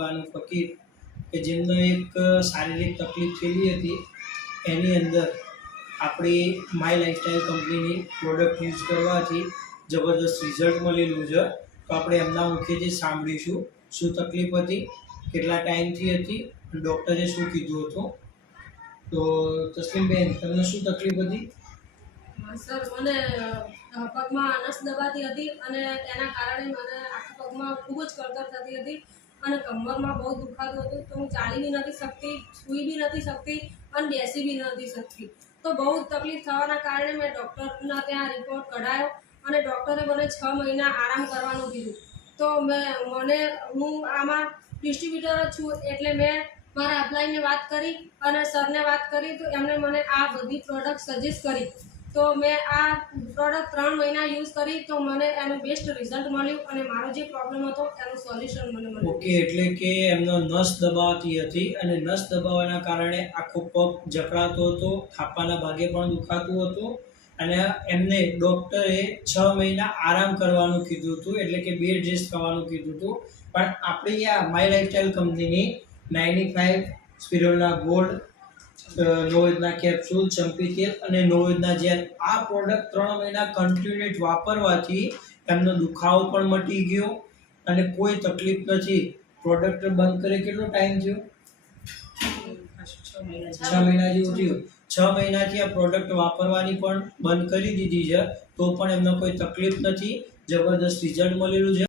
બાનું ફકીર, કે જેમને એક શારીરિક તકલીફ થયેલી હતી, એની અંદર આપણી માય લાઈફસ્ટાઈલ કંપનીની પ્રોડક્ટ યુઝ કરવાથી જબરદસ્ત રિઝલ્ટ મળેલું છે. તો આપણે એમના મુખેથી સાંભળીશું, શું તકલીફ હતી, કેટલા ટાઈમથી હતી ડૉક્ટરે શું કીધું હતું. તો તસ્લીમબેન, તમને શું તકલીફ હતી? સર, મને પગમાં નસ દબાતી હતી અને તેના કારણે મને આખા પગમાં ખૂબ જ કળતર થતી હતી. અને કમરમાં બહુ દુખાતું હતું તો હું ચાલી બી નથી શકતી, સૂઈ બી નથી શકતી અને બેસી બી નથી શકતી. તો બહુ તકલીફ થવાના કારણે મેં ડૉક્ટરના ત્યાં રિપોર્ટ કઢાયો અને ડૉક્ટરે મને છ મહિના આરામ કરવાનું કીધું. તો મેં, મને, હું આમાં ડિસ્ટ્રીબ્યુટર છું એટલે મેં મારા અપ્લાયને વાત કરી અને સરને વાત કરી તો એમણે મને આ બધી પ્રોડક્ટ સજેસ્ટ કરી. તો મેં આ પ્રોડક્ટ ત્રણ મહિના યુઝ કરી તો મને એનું બેસ્ટ રિઝલ્ટ મળ્યું અને મારો જે પ્રોબ્લેમ હતો એનું સોલ્યુશન મને મળ્યું. ઓકે એટલે કે એમનો નસ દબાવતી હતી અને નસ દબાવવાના કારણે આખો પગ જકડાતો હતો થાપાના ભાગે પણ દુખાતું હતું અને એમને ડૉક્ટરે છ મહિના આરામ કરવાનું કીધું હતું, એટલે કે બેડ રેસ્ટ કરવાનું કીધું હતું. પણ આપણી આ માય લાઇફસ્ટાઈલ કંપનીની નાઇન્ટી ફાઇવ સ્પિરોલના ગોલ્ડ નોવેદના કેપ્સ્યુલ ચંપી તેલ અને નોવેદના જેલ. આ પ્રોડક્ટ ત્રણ મહિના કન્ટિન્યુટ વાપરવાથી એમનો દુખાવો પણ મટી ગયો અને કોઈ તકલીફ નથી. પ્રોડક્ટ બંધ કરે કેટલો ટાઈમ થયો? છ મહિના જેવું થયું. છ મહિનાથી આ પ્રોડક્ટ વાપરવાની પણ બંધ કરી દીધી છે, તો પણ એમને કોઈ તકલીફ નથી. જબરદસ્ત રિઝલ્ટ મળેલું છે.